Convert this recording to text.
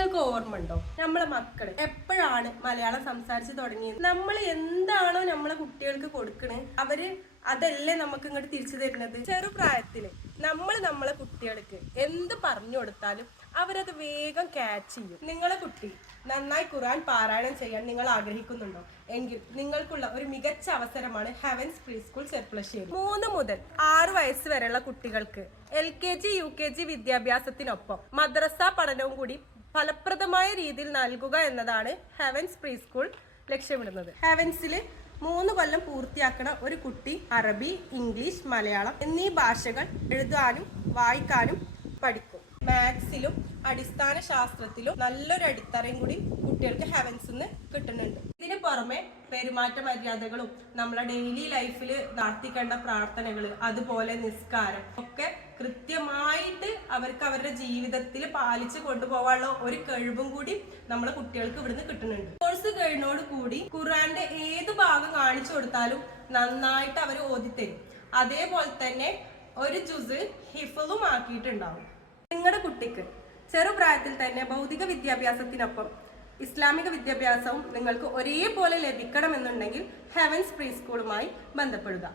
നിങ്ങൾക്ക് ഓർമ്മ ഉണ്ടോ നമ്മളെ മക്കള് എപ്പോഴാണ് മലയാളം സംസാരിച്ച് തുടങ്ങിയത്? നമ്മൾ എന്താണോ നമ്മളെ കുട്ടികൾക്ക് കൊടുക്കണത് അവര് അതല്ലേ നമുക്ക് ഇങ്ങോട്ട് തിരിച്ചു തരുന്നത്. ചെറുപ്രായത്തില് നമ്മൾ നമ്മളെ കുട്ടികൾക്ക് എന്ത് പറഞ്ഞു കൊടുത്താലും അവരത് വേഗം ക്യാച്ച് ചെയ്യും. നിങ്ങളെ കുട്ടി നന്നായി ഖുർആൻ പാരായണം ചെയ്യാൻ നിങ്ങൾ ആഗ്രഹിക്കുന്നുണ്ടോ എങ്കിൽ നിങ്ങൾക്കുള്ള ഒരു മികച്ച അവസരമാണ് ഹെവൻസ് പ്രീ സ്കൂൾ ചെർപ്പുളശ്ശേരി. 3 മുതൽ 6 വയസ്സ് വരെയുള്ള കുട്ടികൾക്ക് LKG UKG വിദ്യാഭ്യാസത്തിനൊപ്പം മദ്രസ പഠനവും കൂടി ഫലപ്രദമായ രീതിയിൽ നൽകുക എന്നതാണ് ഹെവൻസ് പ്രീ സ്കൂൾ ലക്ഷ്യമിടുന്നത്. ഹെവൻസിൽ 3 കൊല്ലം പൂർത്തിയാക്കണ ഒരു കുട്ടി അറബി, ഇംഗ്ലീഷ്, മലയാളം എന്നീ ഭാഷകൾ എഴുതാനും വായിക്കാനും പഠിക്കും. മാത്സിലും അടിസ്ഥാന ശാസ്ത്രത്തിലും നല്ലൊരു അടിത്തറയും കൂടി കുട്ടികൾക്ക് ഹെവൻസിന്ന് കിട്ടുന്നുണ്ട്. ഇതിന് പുറമെ പെരുമാറ്റ മര്യാദകളും നമ്മളെ ഡെയിലി ലൈഫിൽ നടത്തിക്കേണ്ട പ്രാർത്ഥനകൾ, അതുപോലെ നിസ്കാരം ഒക്കെ കൃത്യമായിട്ട് അവർക്ക് അവരുടെ ജീവിതത്തിൽ പാലിച്ച് കൊണ്ടുപോകാനുള്ള ഒരു കഴിവും കൂടി നമ്മളെ കുട്ടികൾക്ക് ഇവിടുന്ന് കിട്ടുന്നുണ്ട്. കോഴ്സ് കഴിഞ്ഞോട് കൂടി ഖുർആന്റെ ഏത് ഭാഗം കാണിച്ചു കൊടുത്താലും നന്നായിട്ട് അവർ ഓതിത്തരും. അതേപോലെ തന്നെ ഒരു ജുസ് ഹിഫ്ളും ആക്കിയിട്ടുണ്ടാവും. നിങ്ങളുടെ കുട്ടിക്ക് ചെറുപ്രായത്തിൽ തന്നെ ഭൗതിക വിദ്യാഭ്യാസത്തിനൊപ്പം ഇസ്ലാമിക വിദ്യാഭ്യാസവും നിങ്ങൾക്ക് ഒരേപോലെ ലഭിക്കണമെന്നുണ്ടെങ്കിൽ ഹെവൻസ് പ്രീ സ്കൂളുമായി ബന്ധപ്പെടുക.